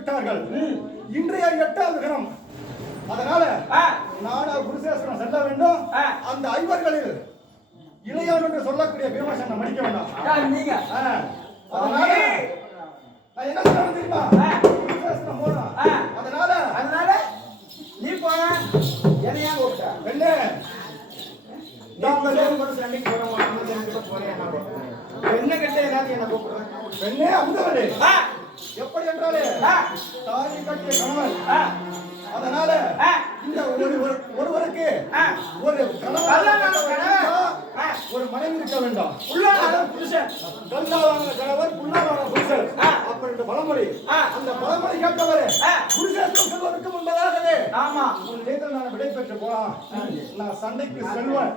விட்டார்கள். இன்றைய 8வது தினம். அதனால நானும் குருசேஸ்வரம் செல்ல வேண்டும். அந்த ஐவர்களில் இளையவன் என்று சொல்லக்கூடிய பீமசேன மடிக்க வேண்டாம். நீங்க அதனால நான் என்ன சொல்ல தெரியுமா? குருசேஸ்வரம் போறோம். அதனால நீ போன என்னையா கூப்பிட்ட பெண்ணே என்ன கிட்ட ஏதாவது என்ன கூப்பிடுறேன் பெண்ணே அமுதவளே எப்படி என்றாலே தாலி கட்டிய கணவன். அதனால இந்த ஒருவருக்கு ஒரு ஒரு மனைவி இருக்க வேண்டாம். புருஷன் கல்லாவான கணவர் புல்லாவான புருஷன் அப்படி பழமொழி. அந்த பழமொழி கேட்டவரே புருஷேஸ்வரம் செல்வதற்கு முன்பதாகவே ஆமா உன் நேரத்தில் நான் விடை பெற்று போலாம். நான் சண்டைக்கு செல்வேன்.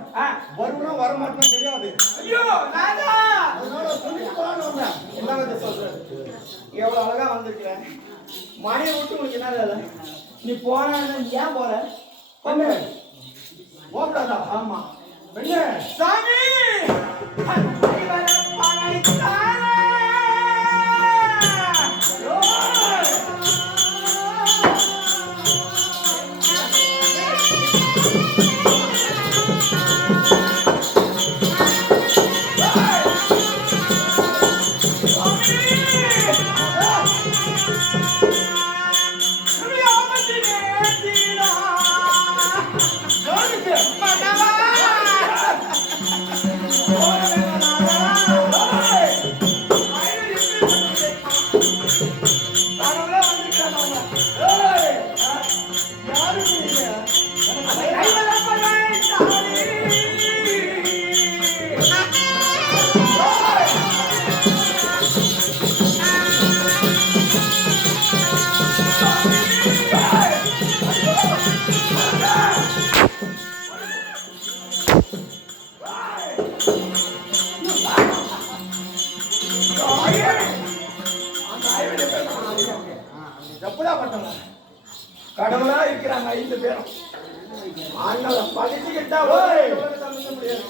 வருவனும் வரமாட்டேன்னு தெரியாது. ஐயோ நானா அதனால சொல்லிட்டு போலான்னு வந்தேன். என்ன வந்து சொல்றேன்? எவ்வளவு அழகா வந்திருக்கிறேன். மனையை விட்டு உங்களுக்கு என்ன வேலை? நீ போன ஏன் போற? பெண்ணே போகக்கூடாதா? ஆமா பெண்ணே சாமி கடவுளா இருக்கிறாங்க 5 பேரும். ஆண்களை படிச்சுக்கிட்டா முடியாது.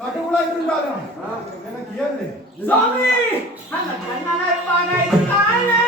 கடவுளா இருந்தாலும் எனக்கு ஏது சாமி அந்த கண்ணனை பானை தானே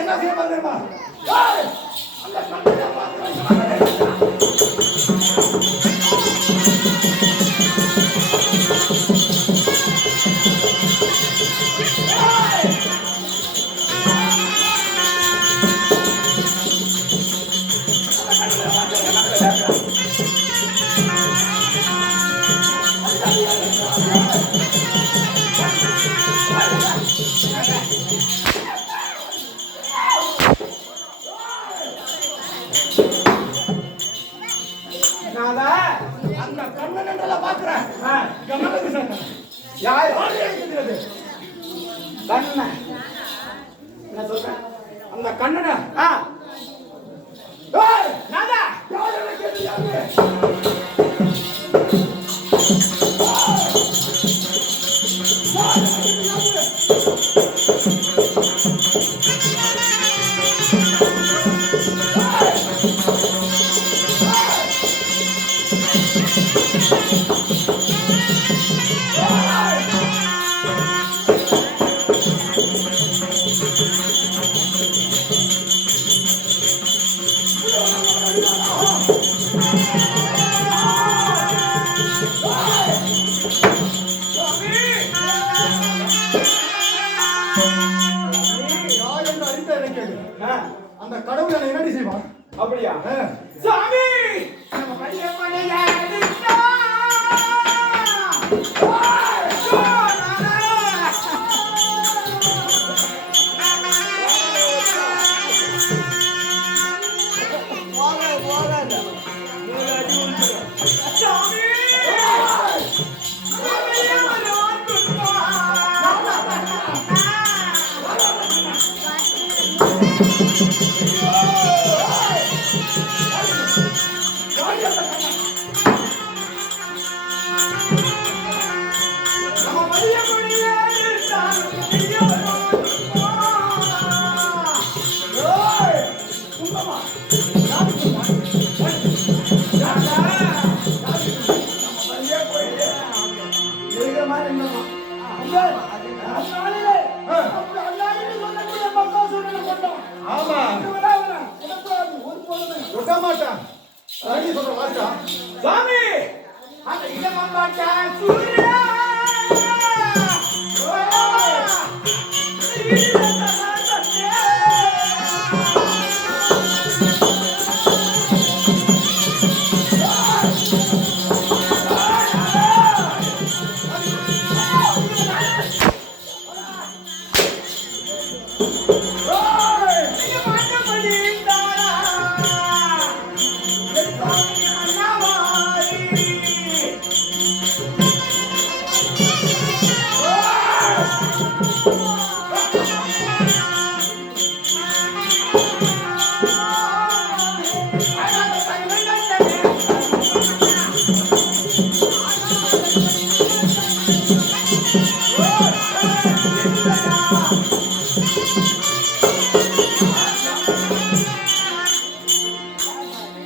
என்ன செய்ய தெரியுமா? யார் கேட்கிறது கண்ணன் என்ன சொல்றேன் அந்த கண்ணனை நாதா யார் கேட்கிறது அந்த கடவுள் என்னை என்னடி செய்வான் அப்படியா சாமி சாமி அந்த இடமாட்டா சூர்யா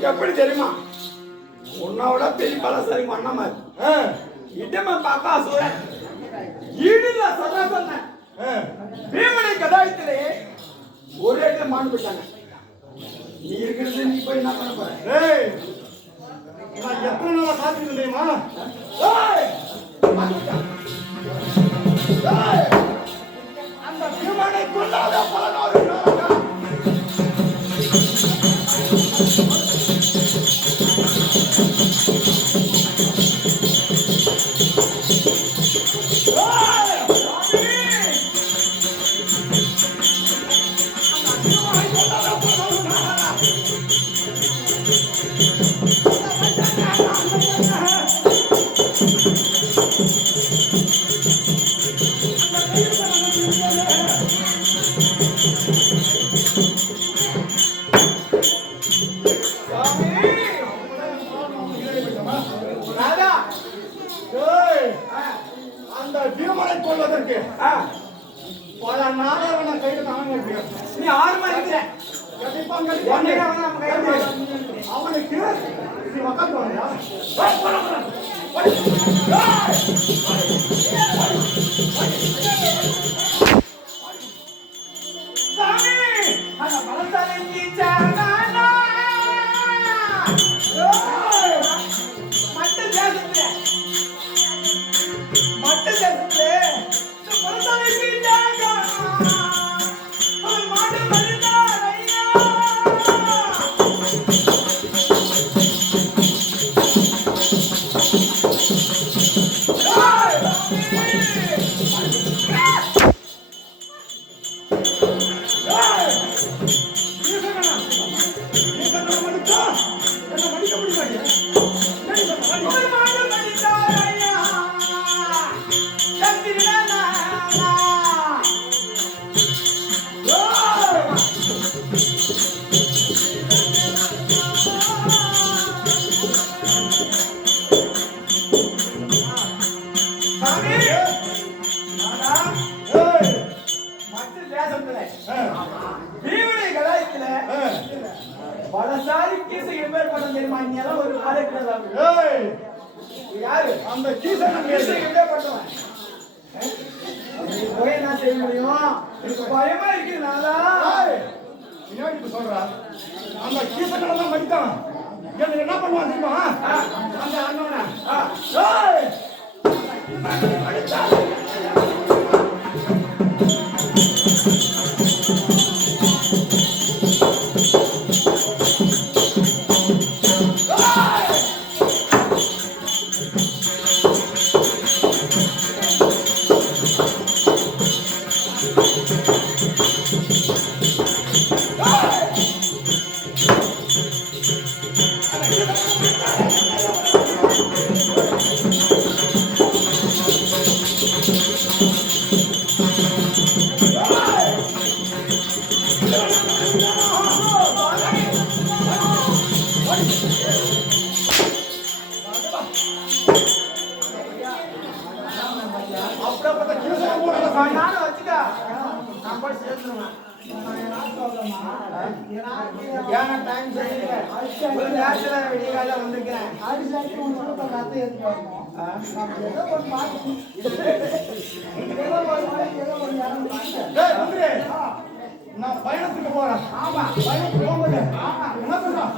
எப்படி தெரியுமா உன்னோட பெரிய பலசாரி அண்ணா மாதிரி இடமா பாப்பா சூரன் ஈடுல சொல்ல சொன்னேன் பீமனை கதாயத்திலே ஒரே இடத்துல மாண்டு போட்டாங்க நீ இருக்கிறது நீ போய் என்ன பண்ண போற நான் எத்தனை நாளா காத்துட்டு தெரியுமா அந்த பீமனை கொல்லாத பலனோடு அந்த பீமனை கொள்வதற்கு பல நாளவன கையில் நான் நீ 6 மணி இருக்கிற அவனுக்கு நீ உட்காந்து வரையா மடிக்க முடியாது யாரு அந்த கீசன் போய் என்ன செய்ய முடியும்? பயமா இருக்கிறதுனால சொல்றா அந்த கீசனை தான் மடித்தான். எனக்கு என்ன பண்ணுவான் தெரியுமா? அந்த அண்ணனா நான் பயணத்துக்கு போறேன். ஆமா பயணத்துக்கு போகும்போது என்ன பண்றான்?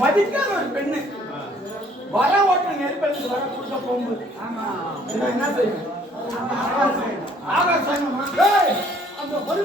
மதிக்காத ஒரு பெண்ணு வர ஓட்டு நெருப்பெடுத்து வர கொடுக்க போகும்போது என்ன செய்யும்? அந்த ஒரு